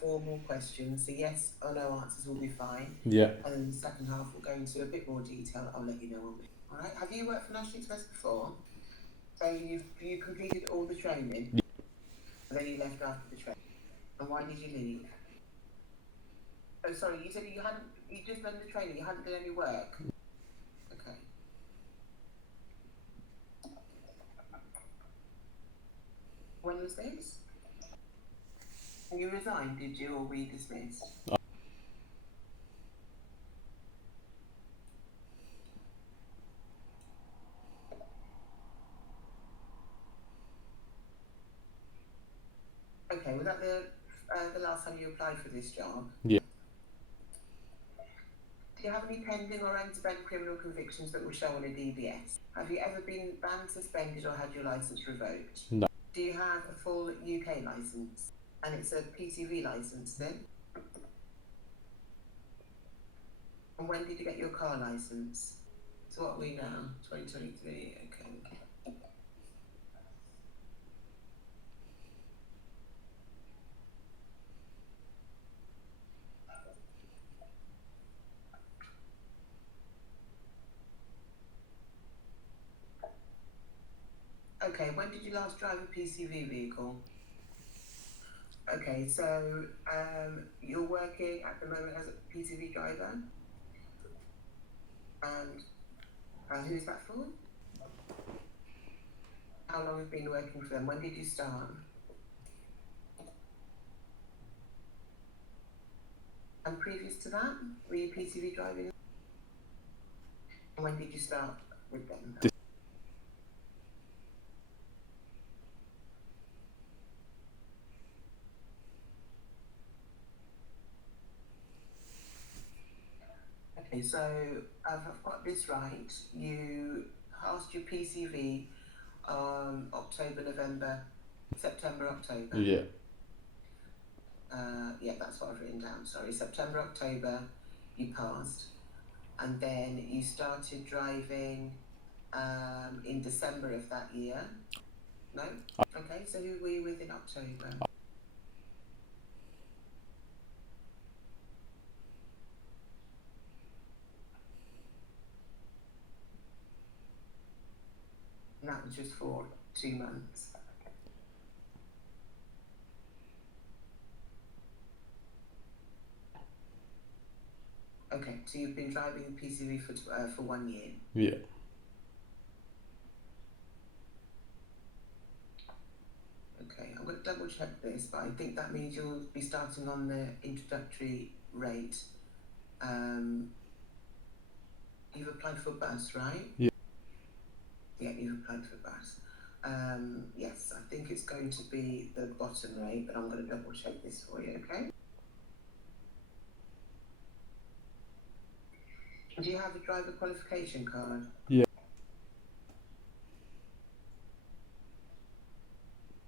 4 more questions. So yes or no answers will be fine. Yeah. And then the second half will go into a bit more detail. I'll let you know on it. All right. Have you worked for National Express before? So you completed all the training, and then you left after the training. And why did you leave? Oh, sorry. You said you just done the training. You hadn't done any work. Okay. When was this? You resigned, did you, or were you dismissed? Okay, was that the last time you applied for this job? Yeah. Do you have any pending or unspent criminal convictions that will show on a DBS? Have you ever been banned, suspended, or had your licence revoked? No. Do you have a full UK licence? And it's a PCV licence then? And when did you get your car licence? So what are we now? 2023, okay. Okay, when did you last drive a PCV vehicle? Okay, so you're working at the moment as a PCV driver? And who's that for? How long have you been working for them? When did you start? And previous to that, were you PCV driving? And when did you start with them? Okay, so I've got this right. You passed your PCV October, November, September, October. Yeah. Yeah, that's what I've written down. Sorry, September, October, you passed, and then you started driving in December of that year. No? Okay, so who were you with in October? And that was just for 2 months. Okay, so you've been driving a PCV for 1 year. Yeah. Okay, I'm going to double check this, but I think that means you'll be starting on the introductory rate. You've applied for bus, right? Yeah. Yeah, you've applied for bus. Yes, I think it's going to be the bottom rate, but I'm going to double check this for you, okay? Do you have a driver qualification card? Yeah.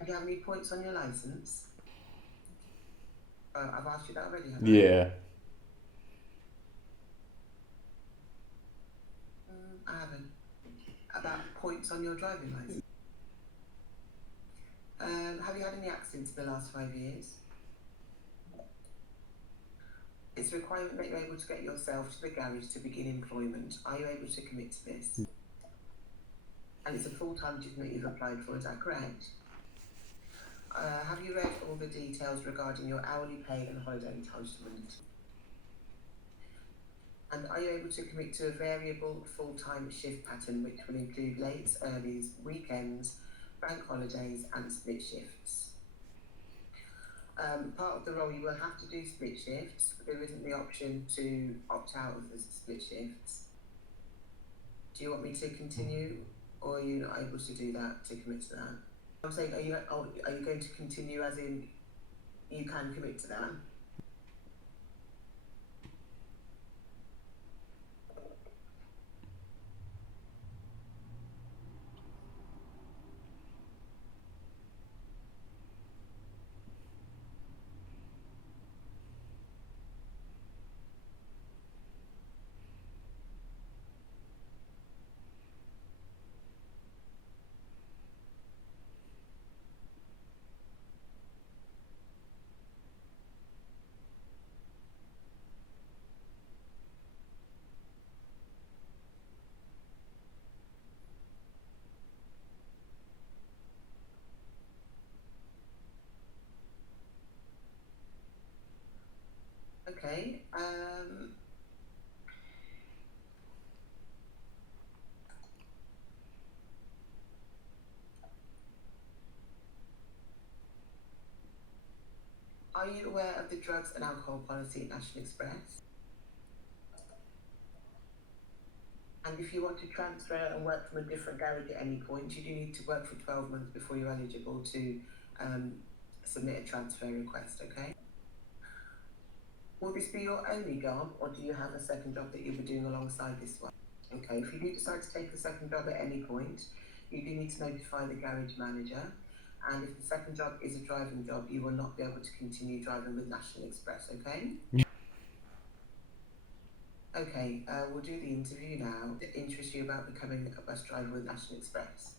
Do you have any points on your licence? I've asked you that already, haven't I? Yeah. I haven't. About points on your driving licence. Have you had any accidents in the last 5 years? It's a requirement that you're able to get yourself to the garage to begin employment. Are you able to commit to this? And it's a full-time job that you've applied for, is that correct? Have you read all the details regarding your hourly pay and holiday entitlement? And are you able to commit to a variable full-time shift pattern which will include late, earlies, weekends, bank holidays and split shifts? Part of the role you will have to do split shifts, but there isn't the option to opt out of the split shifts. Do you want me to continue, or are you not able to do that, to commit to that? I'm saying, are you going to continue as in you can commit to that? Okay. Are you aware of the drugs and alcohol policy at National Express? And if you want to transfer and work from a different garage at any point, you do need to work for 12 months before you're eligible to submit a transfer request, okay? Will this be your only job, or do you have a second job that you'll be doing alongside this one? Okay, if you do decide to take a second job at any point, you do need to notify the garage manager. And if the second job is a driving job, you will not be able to continue driving with National Express, okay? Okay, we'll do the interview now. That interests you about becoming a bus driver with National Express?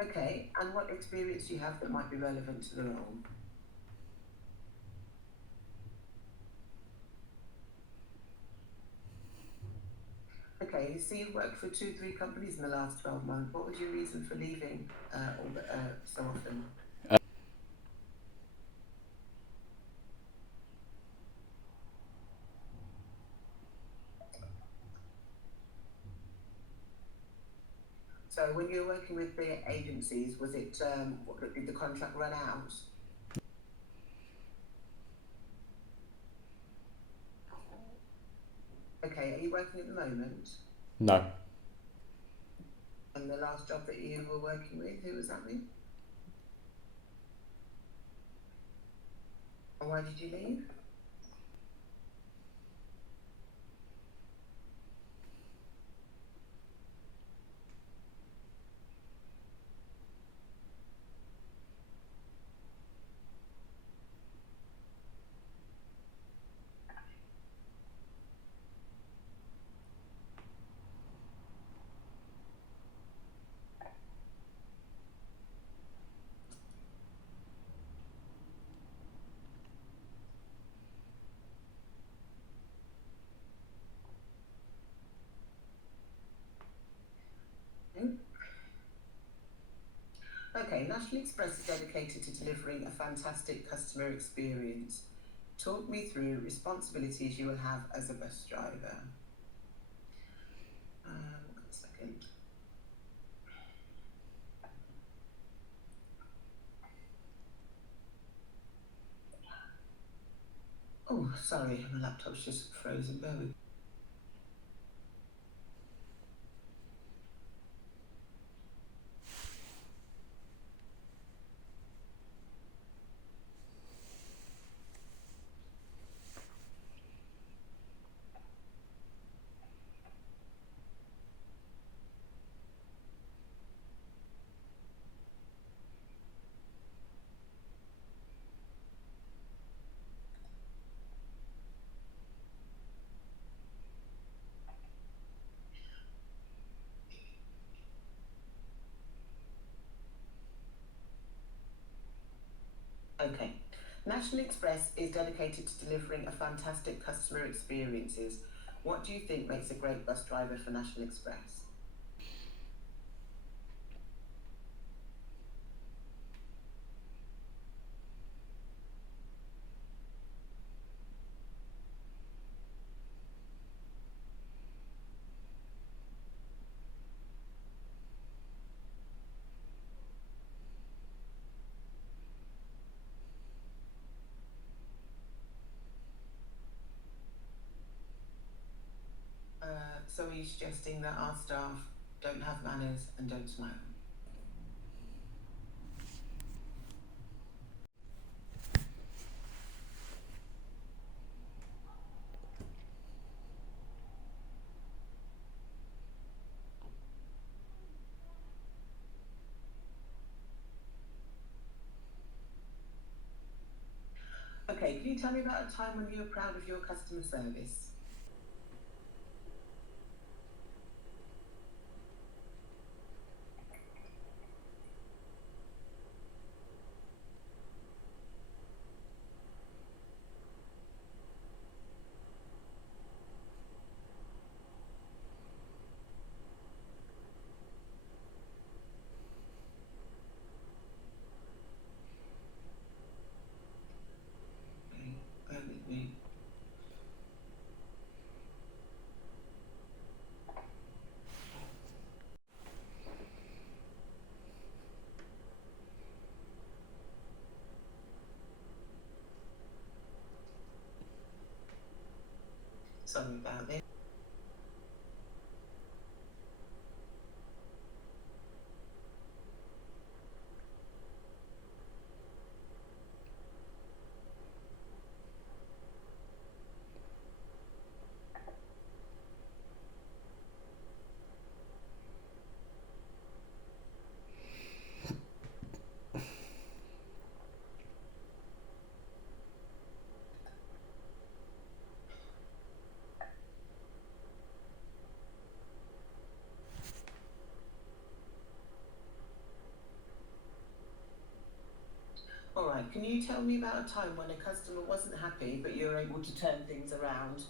Okay, and what experience do you have that might be relevant to the role? Okay, so you've worked for 2, 3 companies in the last 12 months. What was your reason for leaving so often? So when you were working with the agencies, was it, did the contract run out? Okay, are you working at the moment? No. And the last job that you were working with, who was that with? And why did you leave? Hmm? Okay, National Express is dedicated to delivering a fantastic customer experience. Talk me through responsibilities you will have as a bus driver. 1 second. Oh, sorry, my laptop's just frozen. Bear with. Okay. National Express is dedicated to delivering a fantastic customer experiences. What do you think makes a great bus driver for National Express? So are you suggesting that our staff don't have manners and don't smile? Okay, can you tell me about a time when you were proud of your customer service? sorry about this. All right, can you tell me about a time when a customer wasn't happy but you were able to turn things around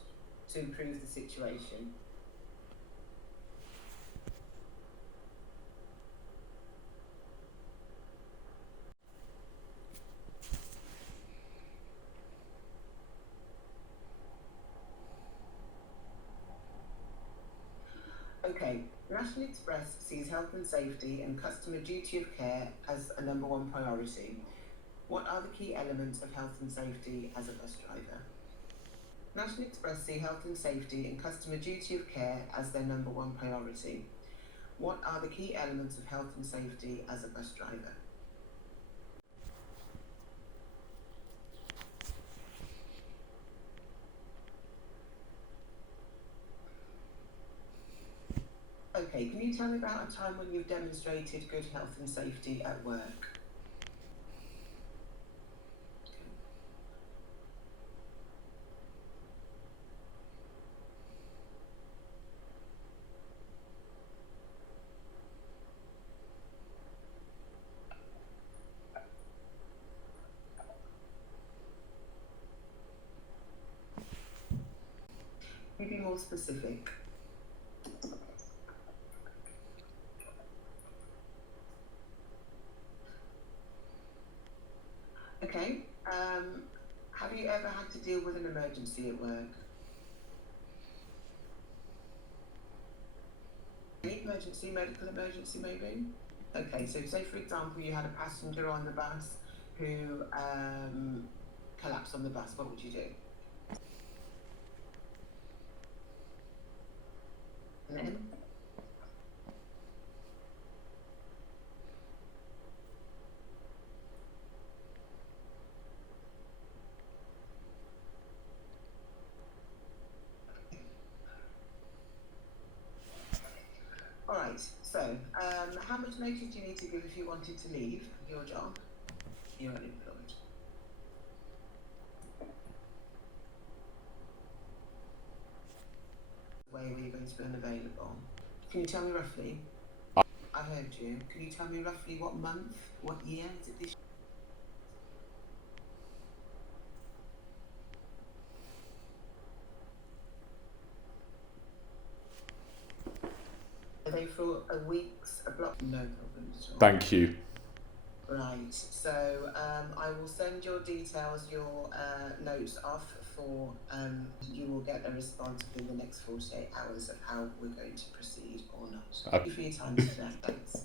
to improve the situation? Okay, National Express sees health and safety and customer duty of care as a number one priority. What are the key elements of health and safety as a bus driver? National Express see health and safety and customer duty of care as their number one priority. What are the key elements of health and safety as a bus driver? Okay, can you tell me about a time when you've demonstrated good health and safety at work? Can you be more specific? Okay, have you ever had to deal with an emergency at work? Emergency, medical emergency maybe? Okay, so say for example you had a passenger on the bus who collapsed on the bus, what would you do? And then? Alright, so how much notice do you need to give if you wanted to leave your job? You're unemployed. Where were you going to be unavailable? Can you tell me roughly? I heard you. Can you tell me roughly what month, what year is it this year? Are they for a week's, a block? No problem at all. Thank you. Right, so I will send your details, your notes off for, you will get a response within the next 48 hours of how we're going to proceed or not. Thank you for your time today. Thanks.